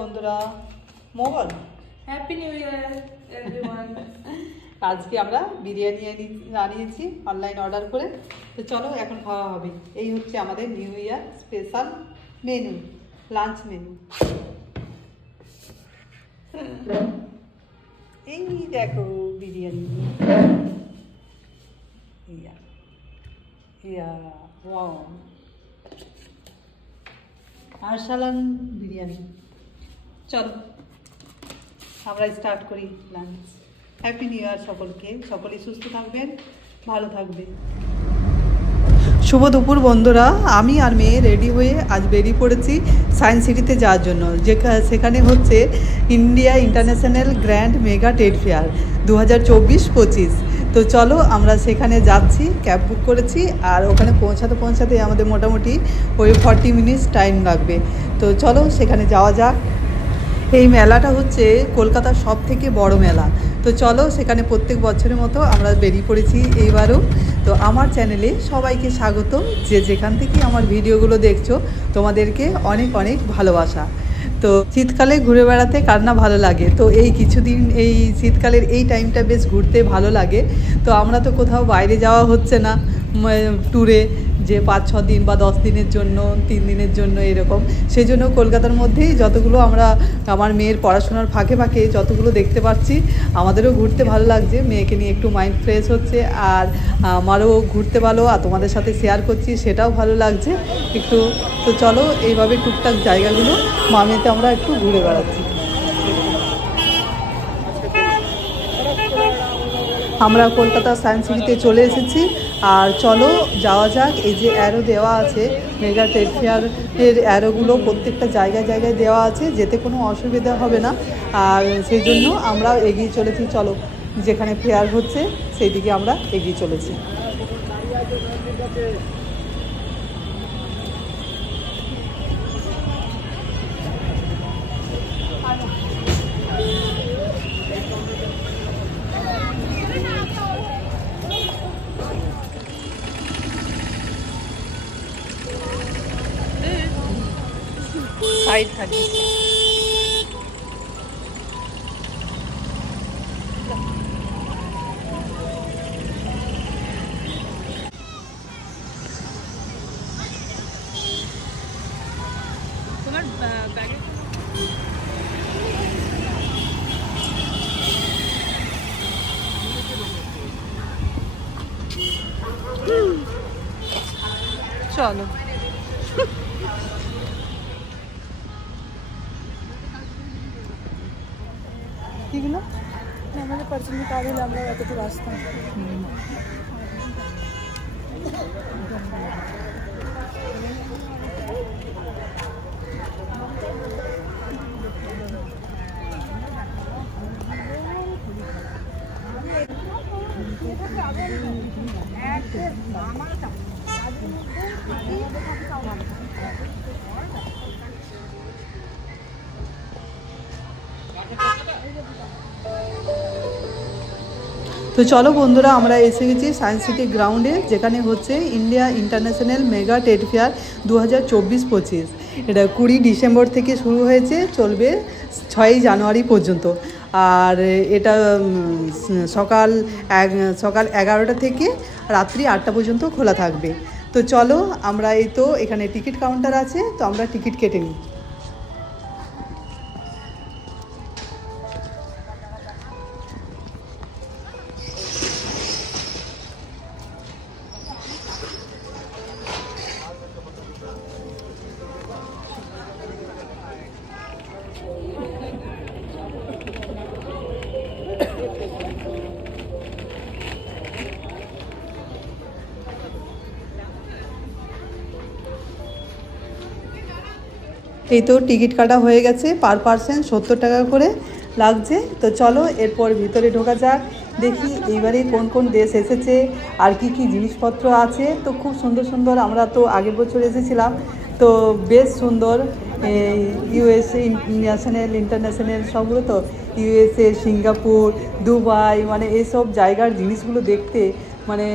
বন্ধুরা, mobile happy new year everyone. আজকে আমরা বিরিয়ানি আনিয়েছি অনলাইন অর্ডার করে। তো চলো এখন খাওয়া হবে। এই হচ্ছে আমাদের new year special menu, lunch menu. এই দেখো বিরিয়ানি, ওয়াও, আরসালান বিরিয়ানি। চলো আমরা স্টার্ট করি লাঞ্চ। হ্যাপি নিউ ইয়ার সকলকে, সকলেই সুস্থ থাকবেন, ভালো থাকবেন। শুভ দুপুর বন্ধুরা, আমি আর মেয়ে রেডি হয়ে আজ বেরিয়ে পড়েছি সায়েন্স সিটিতে যাওয়ার জন্য। সেখানে হচ্ছে India international grand mega trade fair 2024-25। তো চলো আমরা সেখানে যাচ্ছি, ক্যাব বুক করেছি। আর ওখানে পৌঁছাতে আমাদের মোটামুটি ওই 40 মিনিটস টাইম লাগবে। তো চলো সেখানে যাওয়া যাক। এই মেলাটা হচ্ছে কলকাতার সব থেকে বড় মেলা। তো চলো সেখানে প্রত্যেক বছরের মতো আমরা বেরিয়ে পড়েছি এইবারও। তো আমার চ্যানেলে সবাইকে স্বাগতম। যে যেখান থেকে আমার ভিডিওগুলো দেখছো তোমাদেরকে অনেক অনেক ভালোবাসা। তো শীতকালে ঘুরে বেড়াতে কার না ভালো লাগে। তো এই কিছুদিন এই শীতকালের এই টাইমটা বেশ ঘুরতে ভালো লাগে। তো আমরা তো কোথাও বাইরে যাওয়া হচ্ছে না ট্যুরে, যে 5-6 দিন বা 10 দিনের জন্য, 3 দিনের জন্য এরকম। সেই জন্য কলকাতার মধ্যেই যতগুলো আমরা আমার মেয়ের পড়াশোনার ফাঁকে ফাঁকে যতগুলো দেখতে পাচ্ছি, আমাদেরও ঘুরতে ভালো লাগছে। মেয়েকে নিয়ে একটু মাইন্ড ফ্রেশ হচ্ছে, আর আমারও ঘুরতে ভালো, আর তোমাদের সাথে শেয়ার করছি সেটাও ভালো লাগছে একটু। তো চলো এইভাবে টুকটাক জায়গাগুলো মামেতে আমরা একটু ঘুরে বেড়াচ্ছি। আমরা কলকাতা সায়েন্স সিটিতে চলে এসেছি। আর চলো যাওয়া যাক। এই যে অ্যারো দেওয়া আছে, মেগা ট্রেড ফেয়ারের অ্যারোগুলো প্রত্যেকটা জায়গায় জায়গায় দেওয়া আছে, যেতে কোনো অসুবিধা হবে না। আর সেই জন্য আমরা এগিয়ে চলেছি। চলো যেখানে ফেয়ার হচ্ছে সেই দিকে আমরা এগিয়ে চলেছি। সাইড থাকি তোমার ব্যাগে চলো। কিগুলো আমাদের পার্সোনাল কার হলে আমরা এতটুকু আসতাম। তো চলো বন্ধুরা, আমরা এসে গেছি সায়েন্স সিটি গ্রাউন্ডে, যেখানে হচ্ছে India international mega trade fair 2024-25। এটা 20 ডিসেম্বর থেকে শুরু হয়েছে, চলবে 6 জানুয়ারি পর্যন্ত। আর এটা সকাল 11টা থেকে রাত্রি 8টা পর্যন্ত খোলা থাকবে। তো চলো আমরা, এই তো এখানে টিকিট কাউন্টার আছে, তো আমরা টিকিট কেটে নিই। এই তো টিকিট কাটা হয়ে গেছে, পার পার্সন 70 টাকা করে লাগছে। তো চলো এরপর ভিতরে ঢোকা যাক, দেখি এইবারে কোন কোন দেশ এসেছে আর কি কি জিনিসপত্র আছে। তো খুব সুন্দর সুন্দর, আমরা তো আগের বছর এসেছিলাম, তো বেশ সুন্দর। ইউএসএ ন্যাশনাল ইন্টারন্যাশনাল সবগুলো, তো ইউএসএ, সিঙ্গাপুর, দুবাই, মানে এইসব জায়গার জিনিসগুলো দেখতে মানে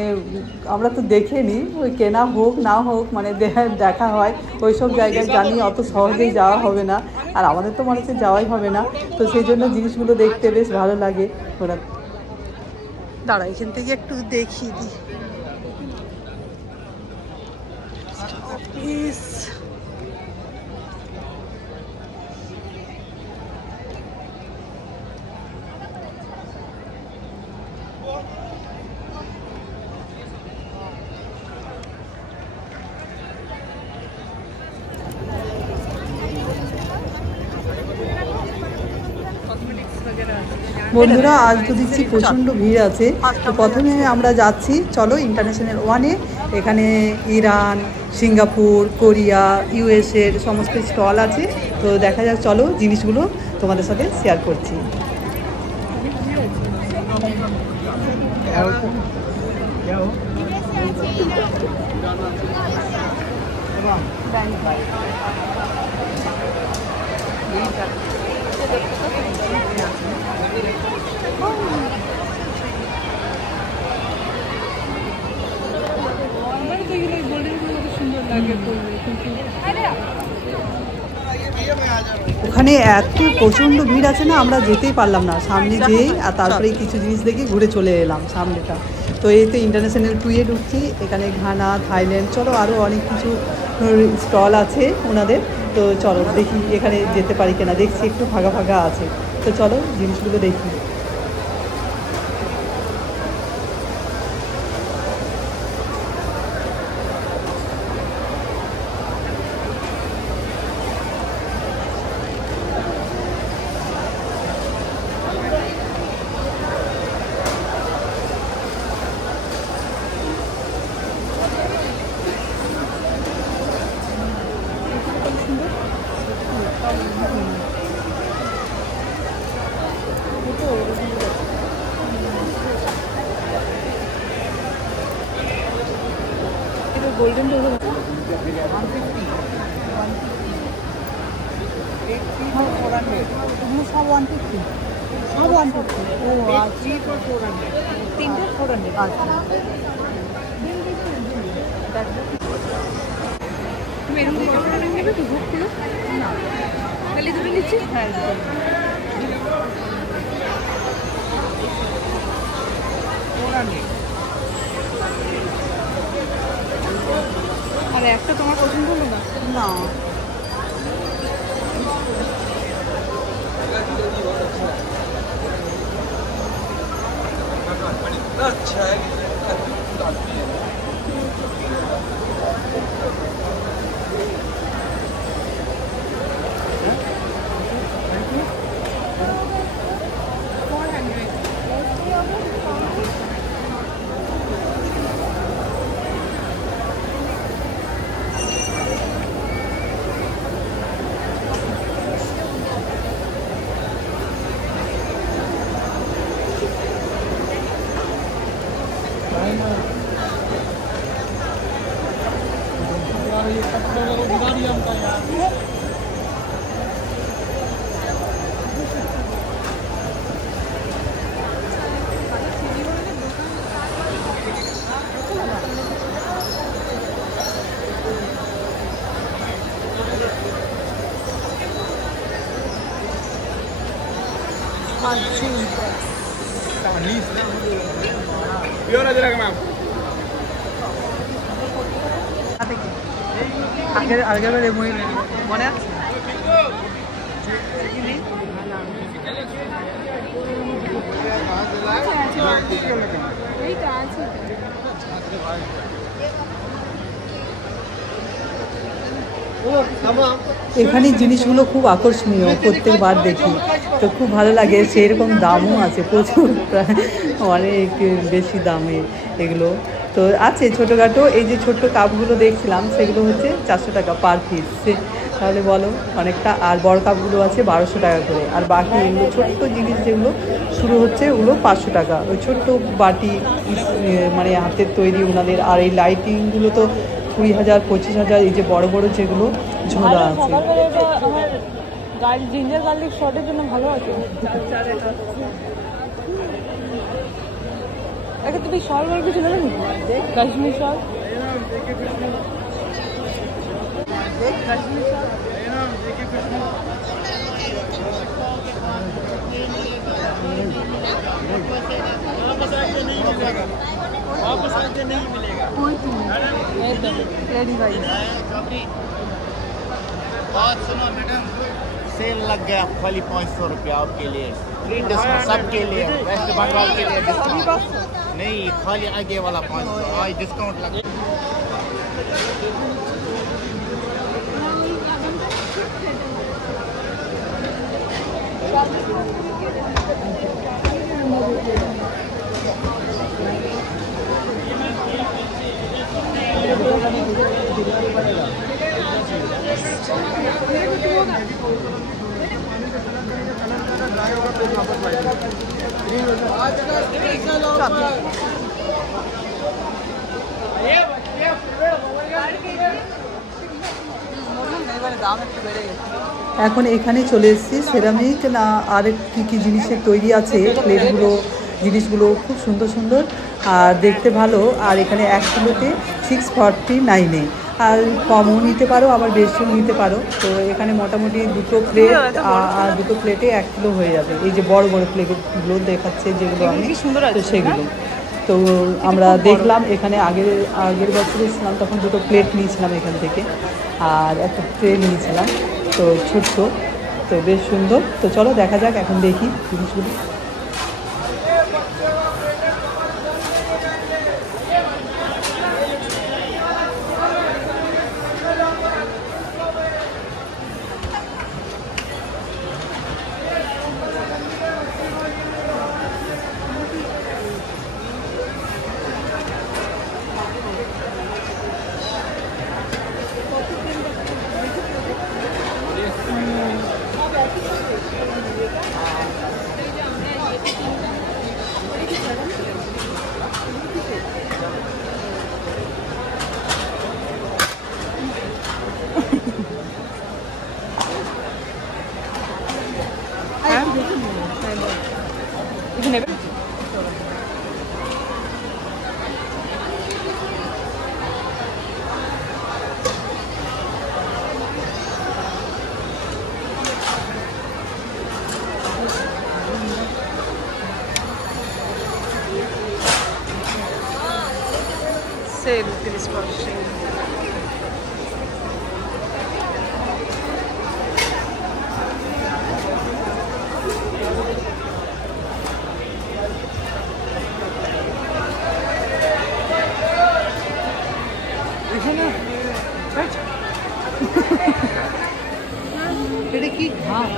আমরা তো দেখিনি, ওই কেনা হোক না হোক মানে দেখা হয় ওই সব জায়গায়, জানি অত সহজেই যাওয়া হবে না, আর আমাদের তো মনে হচ্ছে যাওয়াই হবে না, তো সেই জন্য জিনিসগুলো দেখতে বেশ ভালো লাগে। ওরা দাঁড়া এখান থেকে একটু দেখিয়ে দিই। বন্ধুরা আজ তো দেখছি প্রচণ্ড ভিড় আছে। তো প্রথমে আমরা যাচ্ছি, চলো ইন্টারন্যাশনাল ওয়ানে। এখানে ইরান, সিঙ্গাপুর, কোরিয়া, ইউএসের সমস্ত স্টল আছে। তো দেখা যাক, চলো জিনিসগুলো তোমাদের সাথে শেয়ার করছি। ওখানে এত প্রচণ্ড ভিড় আছে না, আমরা যেতেই পারলাম না, সামনে যেয়েই আর তারপরে কিছু জিনিস দেখে ঘুরে চলে এলাম সামনেটা। তো এই তো ইন্টারন্যাশনাল টুয়ে ঢুকছি, এখানে ঘানা, থাইল্যান্ড, চলো আরও অনেক কিছু স্টল আছে ওনাদের। তো চলো দেখি এখানে যেতে পারি কিনা, দেখছি একটু ফাঁকা ফাঁকা আছে, তো চলো জিনিসগুলো দেখি। গোল্ডেন সব 150, সব 150। ও তিনটে 400। আচ্ছা তুমি এরকম নেবে তো বুক করো না, তাহলে ধরে নিচ্ছি। হ্যাঁ আর একটা তোমার পছন্দ হলো না? না আচ্ছা আগের মনে আছে? এখানে জিনিসগুলো খুব আকর্ষণীয়, প্রত্যেকবার দেখি তো খুব ভালো লাগে, সেরকম দামও আছে প্রচুর, প্রায় অনেক বেশি দামে এগুলো। তো আছে ছোটোখাটো, এই যে ছোট্ট কাপগুলো দেখছিলাম সেগুলো হচ্ছে 400 টাকা পার পিস, তাহলে বলো অনেকটা। আর বড় কাপগুলো আছে 1200 টাকা করে, আর বাকি এগুলো ছোট্ট জিনিস যেগুলো শুরু হচ্ছে ওগুলো 500 টাকা। ওই ছোট্ট বাটি মানে হাতের তৈরি ওনাদের, আর এই লাইটিংগুলো তো 20,000 25,000, এই যে বড় বড় যেগুলো ঝোলা আছে। জিঞ্জার গার্লিক শর্টের জন্য ভালো আছে। একটা তুমি শল বলতে ছিল না কাশ্মীর শল কাশ্মীর শল वापस आके नहीं मिलेगा कोई रेडी भाई बात सुनो मैडम सेल लग गया खाली 500 रुपया आपके लिए फ्री डिस्काउंट सबके लिए वेस्ट बंगाल के लिए डिस्काउंट नहीं खाली आगे वाला 500 आज डिस्काउंट लग এখন এখানে চলে এসেছি সেরামিক না আর কি কি জিনিসের তৈরি আছে প্লেটগুলো জিনিসগুলো খুব সুন্দর সুন্দর আর দেখতে ভালো। আর এখানে 1 কিলোতে 649 আর কমও নিতে পারো আবার বেশিও নিতে পারো। তো এখানে মোটামুটি 2টো প্লেট আর 2টো প্লেটে 1 কিলো হয়ে যাবে। এই যে বড় বড় প্লেটগুলো দেখাচ্ছে যেগুলো আমি তো সেগুলো তো আমরা দেখলাম এখানে আগের বছর এসেছিলাম তখন 2টো প্লেট নিয়েছিলাম এখান থেকে আর একটা ট্রে নিয়েছিলাম তো ছোট্ট তো বেশ সুন্দর। তো চলো দেখা যাক এখন দেখি জিনিসগুলো। Sale dishwashing. এটা কি ঘাস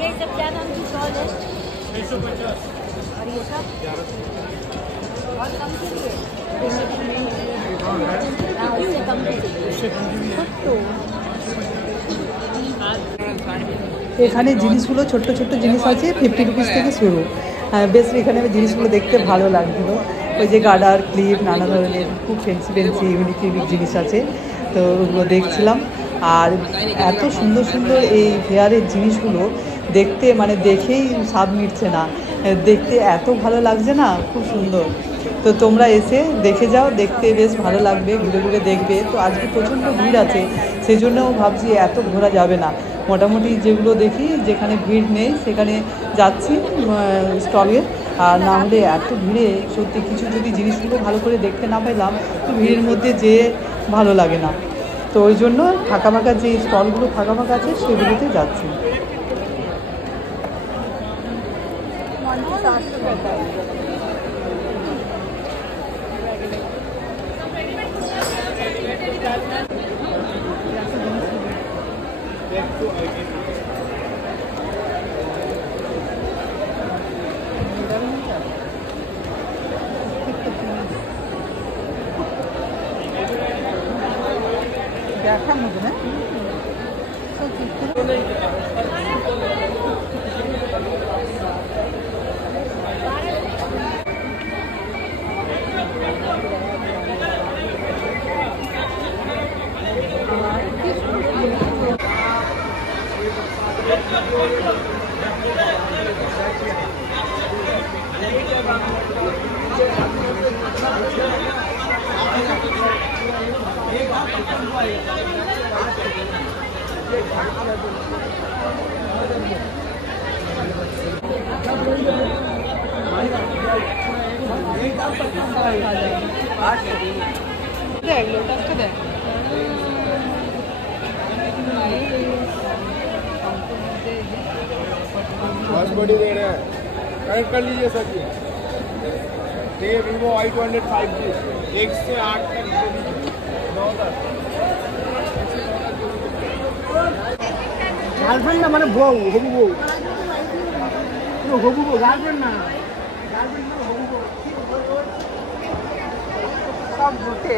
ये सब क्या नाम की शॉल है 650 और ये सब और कम के लिए इससे कम के लिए तो এখানে জিনিসগুলো ছোট্ট ছোট্ট জিনিস আছে 50 রুপিস থেকে শুরু। বেশ এখানে জিনিসগুলো দেখতে ভালো লাগছিলো। ওই যে গার্ডার ক্লিপ নানা ধরনের খুব ফেন্সি ফেন্সি ইউনিক ইউনিক জিনিস আছে তো ওগুলো দেখছিলাম। আর এত সুন্দর সুন্দর এই হেয়ারের জিনিসগুলো দেখতে মানে দেখেই স্বাদ মিটছে না, দেখতে এত ভালো লাগছে না, খুব সুন্দর। তো তোমরা এসে দেখে যাও, দেখতে বেশ ভালো লাগবে, ঘুরে ঘুরে দেখবে। তো আজকে প্রচণ্ড ভিড় আছে সেই জন্যও ভাবছি এত ঘোরা যাবে না, মোটামুটি যেগুলো দেখি যেখানে ভিড় নেই সেখানে যাচ্ছি স্টলে। আর না হলে এত ভিড়ে সত্যি কিছু যদি জিনিসগুলো ভালো করে দেখতে না পেলাম তো ভিড়ের মধ্যে যেয়ে ভালো লাগে না। তো ওই জন্য ফাঁকা ফাঁকা যে স্টলগুলো ফাঁকা ফাঁকা আছে সেগুলোতে যাচ্ছি। দেখার মতো না Thank you. দেখ লোটাসটা দেখ बड़ी दे रहे हैं कनेक्ट कर लीजिए सर जी ये वीवो i200 5G 1 से 8 तक 9 तक গার্লফ্রেন্ড না মানে বউ হবু বউ পুরো হবু বউ গার্লফ্রেন্ড না গার্লফ্রেন্ড না হবু বউ সব ঘুটে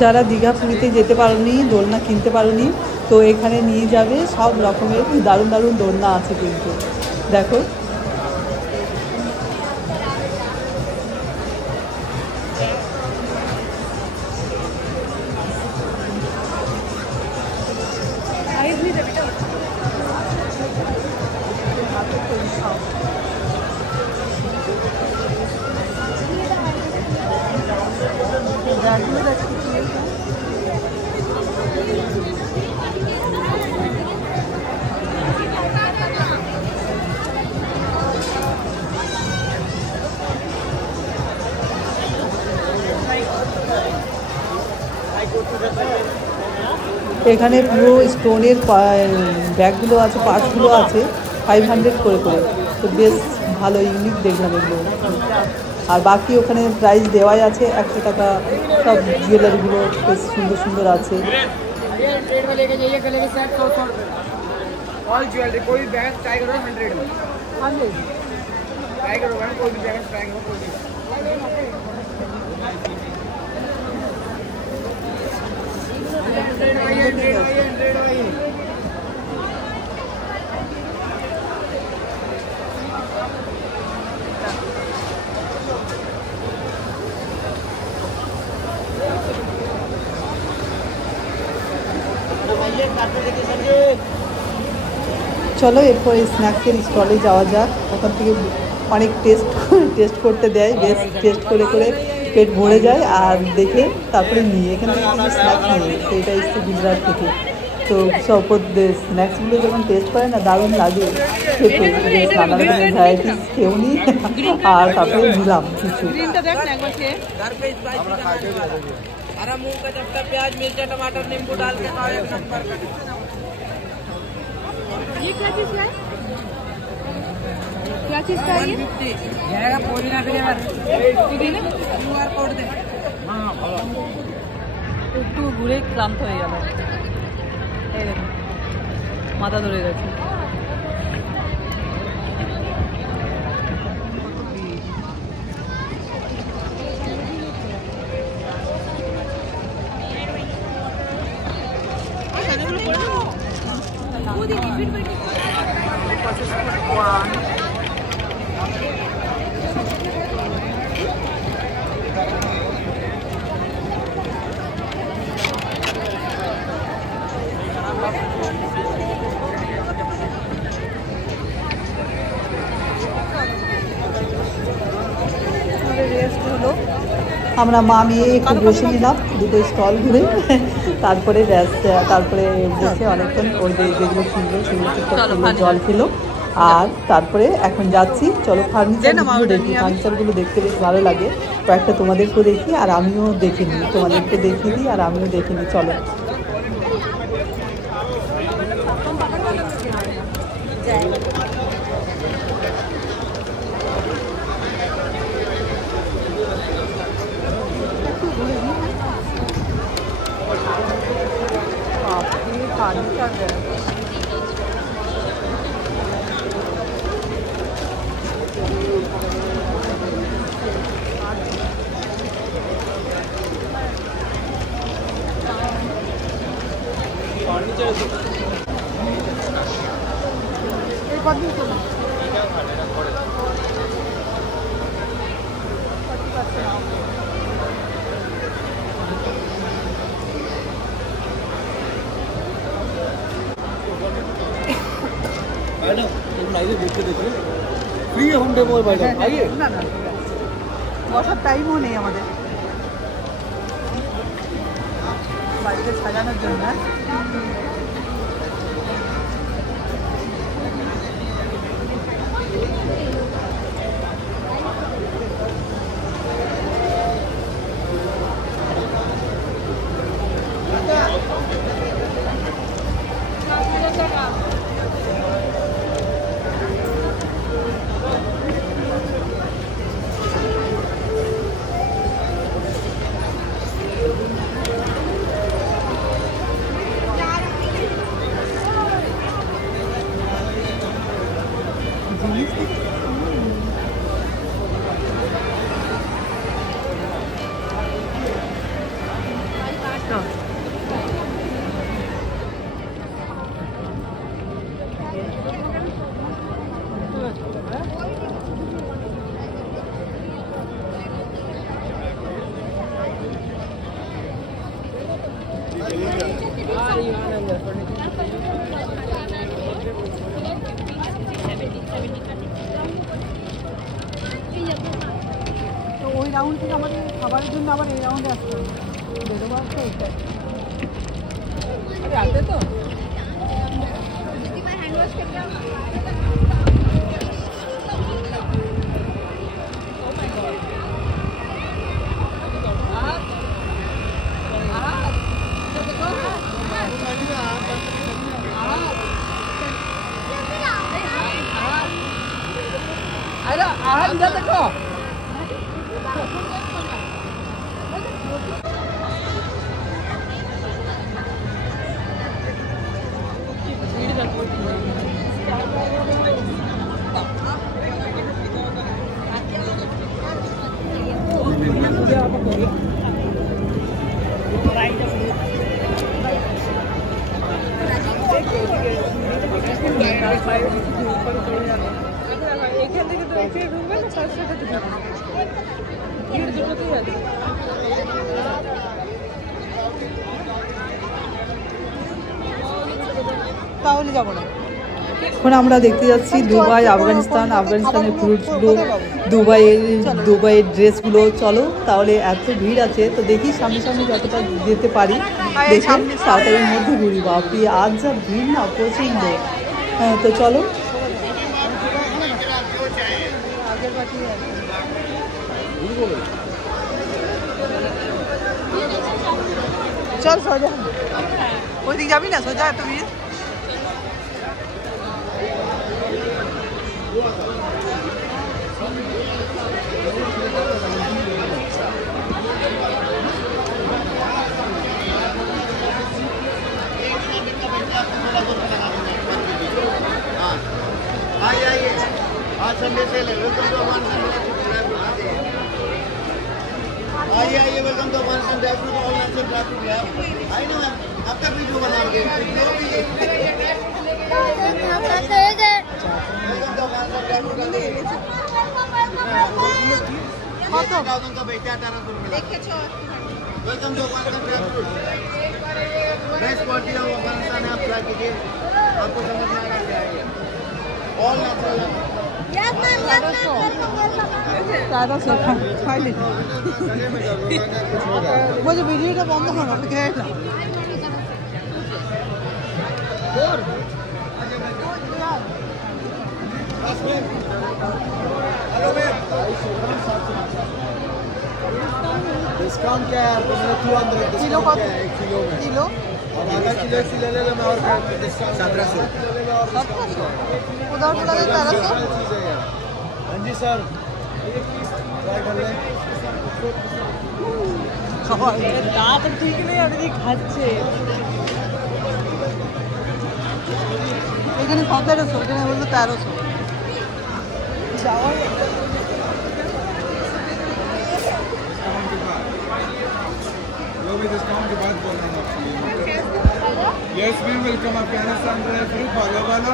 যারা দীঘা পুরীতে যেতে পারোনি, দোলনা কিনতে পারোনি, তো এখানে নিয়ে যাবে। সব রকমের দারুণ দারুণ দোলনা আছে কিন্তু দেখো। এখানে পুরো স্টোনের ব্যাগগুলো আছে, পার্টসগুলো আছে 500 করে করে, তো বেশ ভালো ইউনিক দেখলাম এগুলো। আর বাকি ওখানে প্রাইস দেওয়াই আছে 100 টাকা। সব জুয়েলারিগুলো বেশ সুন্দর সুন্দর আছে। ऑल ज्वेलरी कोई बैग ट्राई करो 100 में 100 ट्राई करो मैम कोई भी बैग ट्राई करो कोई भी চলো এরপরে স্ন্যাক্সের স্টলে যাওয়া যাক। ওখান থেকে অনেক টেস্ট করতে দেয়, বেশ টেস্ট করে করে পেট ভরে যায়। আর দেখে তারপরে নিয়ে এখান থেকে কোনো স্ন্যাক্স নেই, তো এটা এসছে গুজরাট থেকে। তো সব স্ন্যাক্সগুলো যখন টেস্ট করে না, দারুণ লাগে খেতে। বেশ নানা রকমের ভ্যারাইটিস খেয়েও নিই আর তারপরে নিলাম কিছু। हरा मूंग का चपटा प्याज मिर्चा टमाटर नींबू डाल के खाओ एक नंबर का। ये क्या चीज का है? क्या चीज का है ये? जाएगा पुदीना फ्लेवर पुदीना QR कोड दे। हाँ ভালো একটু ঘুরে ক্লান্ত হয়ে গেল। এই দেখো মাথা ধরে গেছে। আমরা মা মেয়ে একটু বসে নিলাম দুটো স্টল ঘুরে, তারপরে তারপরে বসে অনেকক্ষণ ওর যেগুলো কিনলো সেগুলো টুকটাক জল খেলো। আর তারপরে এখন যাচ্ছি, চলো ফার্নিচারগুলো দেখি। ফার্নিচারগুলো দেখতে বেশ ভালো লাগে, কয়েকটা তোমাদেরকেও দেখি আর আমিও দেখে নিই, তোমাদেরকে দেখিয়ে দিই আর আমিও দেখে নিই। চলো फ्री होम डेमो है मैडम, आइए। বসার টাইমও নেই আমাদের বাড়িতে সাজানোর জন্য। তো ওই রাউন্ড থেকে আমাদের খাবারের জন্য আবার এই রাউন্ডে আসতে হবে, বেরোবো আসতে ওইটাই রাতে তো। এখান থেকে তো এখানে ঢুকবে না, তার সাথে দুটোতেই আছে। তাহলে যাবো না। এখন আমরা দেখতে যাচ্ছি দুবাই, আফগানিস্তানের ফ্রুটসগুলো, দুবাইয়ের ড্রেসগুলো। চলো তাহলে, এত ভিড় আছে তো দেখি সামনে সামনে যতটা যেতে পারি দেখে তাড়াতাড়ির মধ্যে ঘুরি। বাপরে আজ যা ভিড় না, প্রচণ্ড। হ্যাঁ তো চলো। চল সোজা, ওইদিকে যাবি না? সোজা এত ভিড়। आइए welcome to one dry fruit all natural dry fruit है। आई नो आपका वीडियो बनाओगे जो भी का बेटा 1800 मिला। Welcome to one dry fruit, best quality of Afghanistan है। आप ट्राई कीजिए, आपको समझ में आएगा क्या है। ऑल नेचुरल है। मुझे वीडियोটা বন্ধ করো, আমি খেয়ে না। डिस्काउंट क्या है आपको? मेरा 200 डिस्काउंट क्या है 1 किलो में? किलो अब आधा किलो से ले ले मैं और 1700 उधर बोला 1300। हाँ जी सर, ट्राई कर लें। দাঁত ঠিক নেই, আপনি খাচ্ছে। এখানে 1700, এখানে বললো 1300। যাওয়ার वो भी डिस्काउंट के बाद बोल रहा हूँ आपसे। Yes ma'am, welcome Afghanistan dry fruit follow वाला।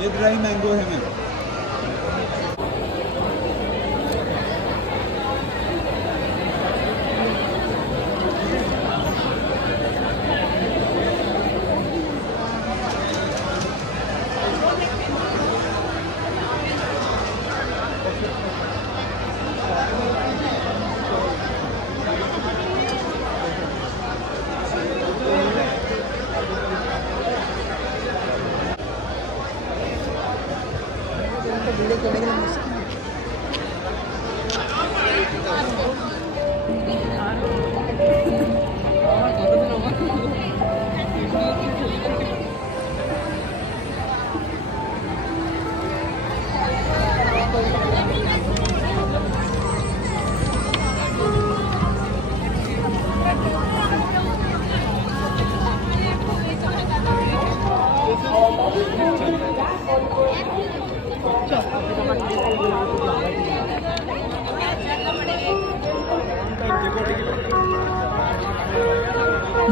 ये ड्राई मैंगो है मैम।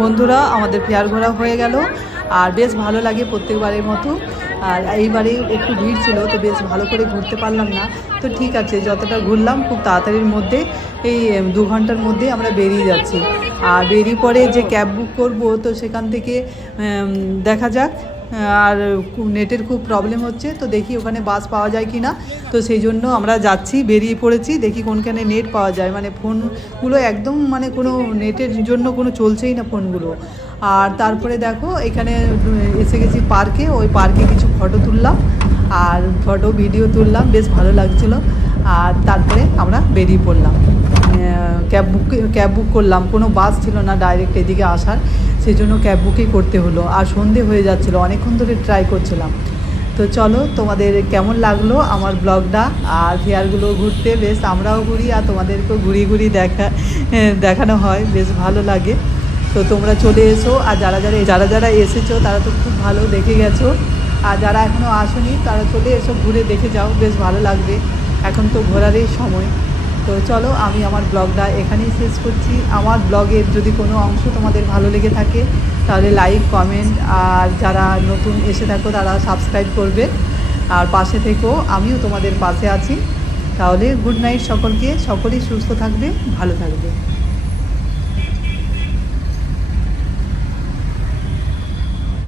বন্ধুরা আমাদের ফেয়ার ঘোরা হয়ে গেল, আর বেশ ভালো লাগে প্রত্যেকবারের মতো। আর এইবারে একটু ভিড় ছিল তো বেশ ভালো করে ঘুরতে পারলাম না, তো ঠিক আছে যতটা ঘুরলাম খুব তাড়াতাড়ির মধ্যে, এই 2 ঘন্টার মধ্যে আমরা বেরিয়ে যাচ্ছি। আর বেরিয়ে পরে যে ক্যাব বুক করব তো সেখান থেকে দেখা যাক, আর নেটের খুব প্রবলেম হচ্ছে, তো দেখি ওখানে বাস পাওয়া যায় কি না। তো সেই জন্য আমরা যাচ্ছি, বেরিয়ে পড়েছি, দেখি কোনখানে নেট পাওয়া যায়। মানে ফোনগুলো একদম মানে কোনো নেটের জন্য কোনো চলছেই না ফোনগুলো। আর তারপরে দেখো এখানে এসে গেছি পার্কে, ওই পার্কে কিছু ফটো তুললাম আর ভিডিও তুললাম, বেশ ভালো লাগছিলো। আর তারপরে আমরা বেরিয়ে পড়লাম, ক্যাব বুক করলাম, কোনো বাস ছিল না ডাইরেক্ট এদিকে আসার, সেই জন্য ক্যাব বুকই করতে হলো। আর সন্ধে হয়ে যাচ্ছিলো, অনেকক্ষণ ধরে ট্রাই করছিলাম। তো চলো তোমাদের কেমন লাগলো আমার ব্লগটা। আর ফেয়ারগুলো ঘুরতে বেশ আমরাও ঘুরি আর তোমাদেরকেও ঘুরি দেখানো হয়, বেশ ভালো লাগে। তো তোমরা চলে এসো, আর যারা এসেছো তারা তো খুব ভালো দেখে গেছো, আর যারা এখনও আসোনি তারা চলে এসো, ঘুরে দেখে যাও, বেশ ভালো লাগবে। এখন তো ঘোরারই সময়। তো চলো আমি আমার ব্লগটা এখানেই শেষ করছি। আমার ব্লগের যদি কোনো অংশ তোমাদের ভালো লেগে থাকে তাহলে লাইক কমেন্ট, আর যারা নতুন এসে থাকো তারা সাবস্ক্রাইব করবে, আর পাশে থেকেও আমিও তোমাদের পাশে আছি। তাহলে গুড নাইট সকলকে, সকলেই সুস্থ থাকবে, ভালো থাকবে।